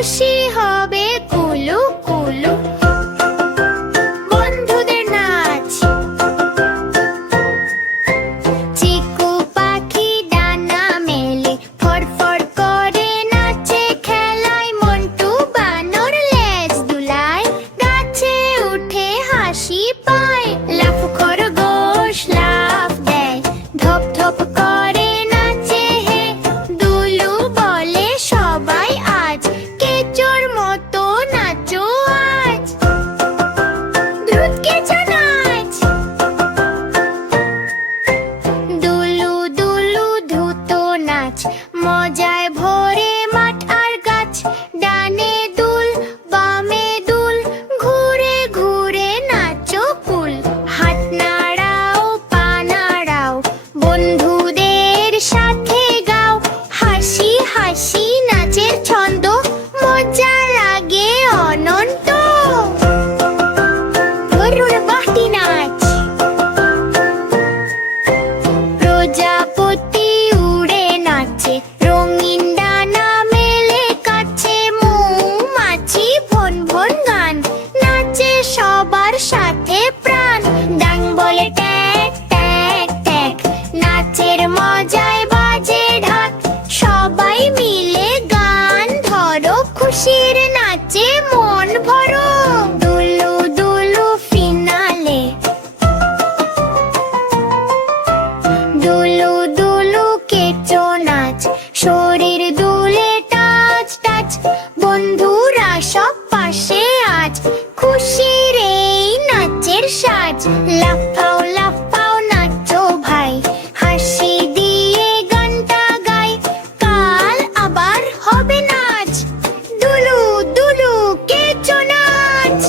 খুশি হবে কুলু কুলু। বন্ধুদের নাচ। চিকু পাখি ডানা মেলে ফরফর করে নাচে খেলায়। মন্টু বানর লেজ দুলায় গাছে উঠে হাসি পায়। লাফু খরগোশ লাফ দেয় ধপ ধপ করে নাচে হে। দুলু বলে সবাই আজ কেচোর মতো নাচো আজ। দ্রুত কেচো নাচ। দুলু দুলু দ্রুত নাচ মজায় ভরে মাঠ আর গাছ। ডানে দুল বামে দুল ঘুরে ঘুরে নাচো কুল। হাত নাড়াও পা নাড়াও বন্ধুদের সাথে গাও। হাসি হাসি নাচের ছন্দ মজা লাগে অনন্ত। গরুর বাটি নাচ। প্রজাপতি উড়ে নাচে রঙিন ডানা মেলে কাছে। মৌমাছি ভন ভন গান নাচে সবার সাথে প্রাণ। ডাং বলে ট্যাক ট্যাক ট্যাক নাচের মজায় বাজে ঢাক। সবাই মিলে গান ধরো খুশির নাচে মন ভরো। দুলু দুলু ফিনালে। দুলু দুলু কেচো নাচ শরীর দুলে টাচ টাচ। বন্ধুরা সব পাশে আজ খুশির এই নাচের সাজ। লাফাও লাফাও নাচো ভাই হাসি দিয়ে গানটা গাই। কাল আবার হবে নাচ দুলু দুলু কেচো নাচ।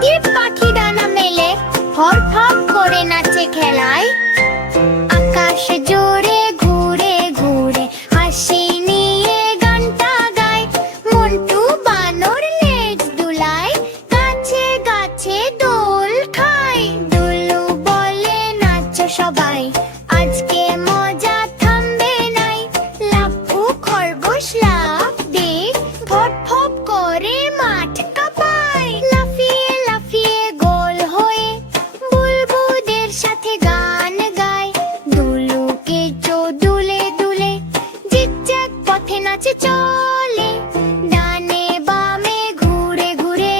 টিপ পাখি ডানা মেলে ফরফর করে নাচে খেলায়। আকাশ জোরে ঘুরে ঘুরে হাসি নিয়ে গানটা গায়। মন্টু বানর লেজ দুলায় গাছে গাছে দোল খায়। দুলু বলে নাচো সবাই আজকে মজা থামবে নাই। লাফু খরগোশ লাফ দে ফট ফট করে মাঠ কাঁপায়। লাফিয়ে লাফিয়ে গোল হয়ে বুলবুদের সাথে গান গায়। দুলু কেচো দুলে দুলে জিগজ্যাগ পথে নাচে চলে। ডানে বামে ঘুরে ঘুরে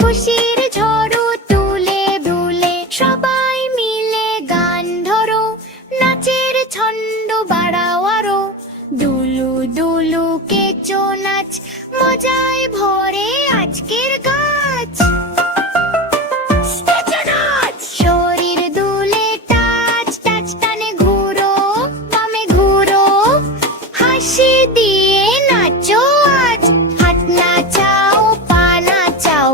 খুশির ঝড় তুলে তুলে। সবাই মিলে গান ধরো নাচের ছন্দ বাড়াও আরো। দুলু দুলু কেচো নাচ মজায় ভরে আজকের গাছ। কেচো নাচ। শরীর দুলে টাচ টাচ টানে ঘুরো বামে ঘুরো। হাসি দিয়ে নাচো আজ। হাত নাচাও পা নাচাও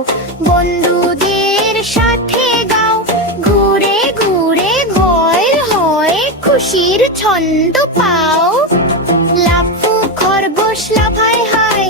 বন্ধুদের সাথে গাও। ঘুরে ঘুরে ঘর হয়ে খুশির ছন্দ পাও। লাফু খরগোশ লাফায় হাই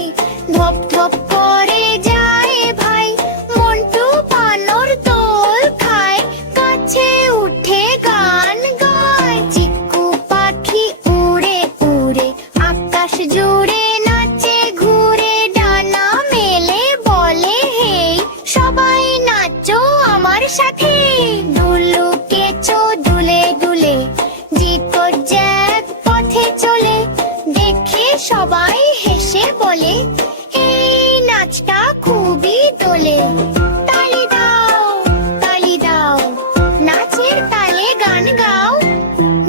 ধপ ধপ করে যায় ভাই। মন্টু বানর দোল খায় কাছে উঠে গান গায়। চিকু পাখি উড়ে উড়ে আকাশ জুড়ে নাচে ঘুরে। ডানা মেলে বলে হেই সবাই নাচো আমার সাথে। দুলু কেচো দুলে দুলে জিকর জ্যাক পথে চলে। দেখে সবাই হেসে বলে এই নাচটা খুবই দোলে। তালি দাও নাচের তালে গান গাও।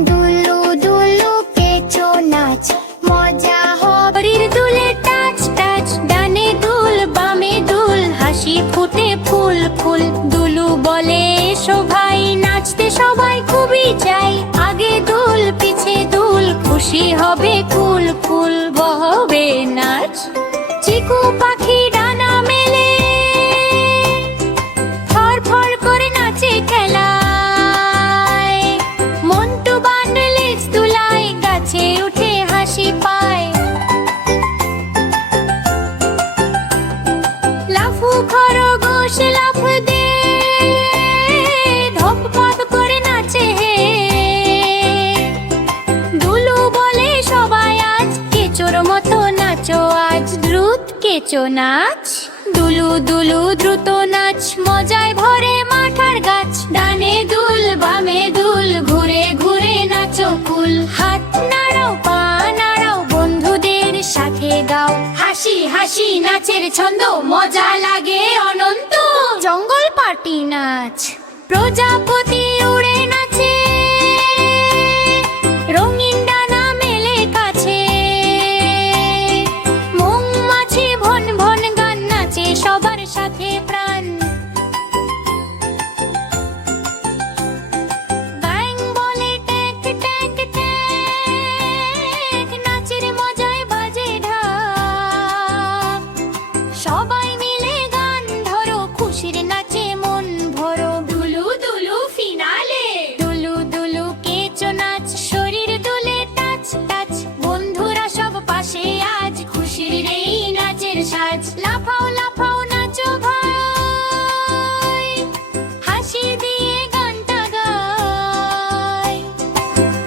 দুলু দুলু কেচো নাচ মজা হবে। দুলে টাচ টাচ ডানে দুল বামে দুল হাসি ফুটে ফুল ফুল। দুলু বলে এসো ভাই নাচতে সবাই খুবই চাই। আগে দুল পিছে দুল খুশি হবে কুল কুল হবে নাচ। চিকু পাখি ডানা মেলে ফর ফর করে নাচে খেলায়। মন্টু বানর লেজ দুলায় গাছে উঠে হাসি পায়। লাফু খরগোশ লাফ দে ধপ পথ করে নাচে হে। দুলু বলে সবাই আজ কেচোর মতো নাচো আজ। দ্রুত কেঁচো নাচ, দুলু দুলু দ্রুত নাচ, মজায় ভরে মাঠার গাছ। ডানে দুল বামে দুল, ঘুরে ঘুরে নাচো কুল। হাত নাড়াও পা নাড়াও, বন্ধুদের সাথে গাও। হাসি হাসি নাচের ছন্দ, মজা লাগে অনন্ত। জঙ্গল পার্টি নাচ, প্রজাপতি উড়ে নাচে, রঙিন ডানা মেলে কাছে। মৌমাছি ভন ভন গান নাচে সবার সাথে প্রাণ। ব্যাং বলে ট্যাক ট্যাক ট্যাক, নাচের মজায় বাজে ঢাক। সবাই মিলে গান ধরো, খুশির নাচে মন ভরো। দুলু দুলু ফিনালে, দুলু দুলু কেঁচো নাচ, শরীর দুলে টাচ টাচ। বন্ধুরা সব পাশে আজ, খুশির এই নাচের সাজ। লাফাও লাফাও নাচো ভাই, হাসি দিয়ে গানটা গাই।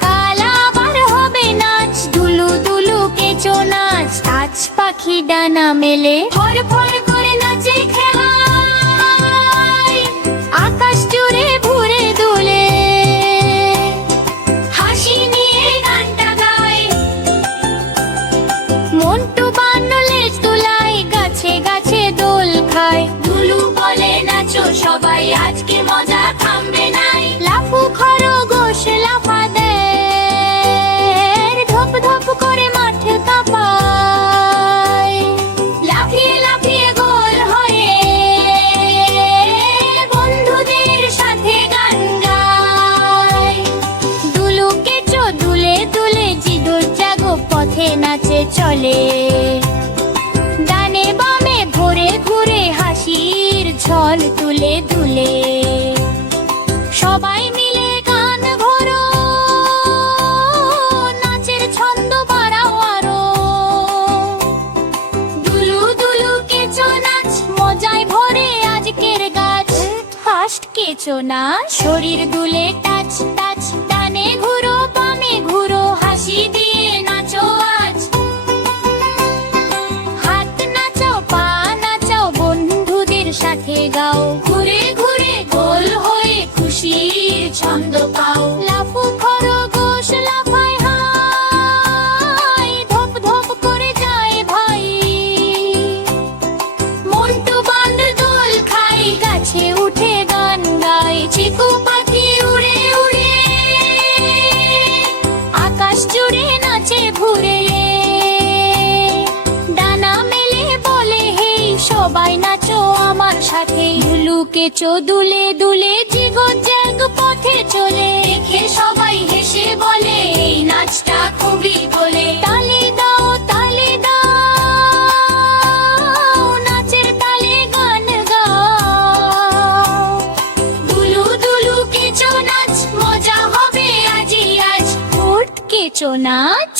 কাল আবার হবে নাচ, দুলু দুলু কেঁচো নাচ। আজ পাখি ডানা মেলে, ফর ফর করে নাচে খেলায়। আকাশ জুড়ে ঘুরে দুলে, হাসি নিয়ে গানটা গায়। মন্টু বানর লেজ দুলায়, গাছে গাছে দোল খায়। দুলু বলে নাচো সবাই, আজকে মজা থামবে নাই। লাফু খরগোশ লাফা দেয়, ধপ ধপ করে মাঠ কাঁপায়। লাফিয়ে লাফিয়ে গোল হয়ে, বন্ধুদের সাথে গান গায়। দুলু কেঁচো দুলে দুলে, জিদুর জাগো পথে নাচে চলে। ডানে বামে ঘুরে ঘুরে, হাসির ঝড় তুলে তুলে। সবাই মিলে গান ভরো, নাচের ছন্দ বাড়াও আরো। দুলু দুলু কেঁচো নাচ, মজায় ভরে আজকের গাছ। ফার্স্ট কেঁচো নাচ, শরীর দুলে টাচ টাচ। ডানে ঘুরো বামে ঘুরো, হাসি দিয়ে নাচো আজ। হাত নাচাও পা নাচাও, বন্ধুদের সাথে গাও। ঘুরে ঘুরে গোল হয়ে, খুশির ছন্দ পাও। লাফু খরগোশ লাফায় হাই, ধপ ধপ করে যায় ভাই। মন্টু বানর দোল খাই, গাছে উঠে গান গায়। চিকু পাখি উড়ে উড়ে, আকাশ জুড়ে নাচে ঘুরে। ডানা মেলে বলে হেই, সবাই নাচো আমার সাথে। দুলু কেঁচো দুলে দুলে, জিগো জ্যাগ পথে চলে। দেখে সবাই হেসে বলে, এই নাচটা খুবই বলে। তালি দাও তালি দাও, নাচের তালে গান গাও। দুলু দুলু কেঁচো নাচ, মজা হবে আজি আজ। ফোর্থ কেঁচো নাচ,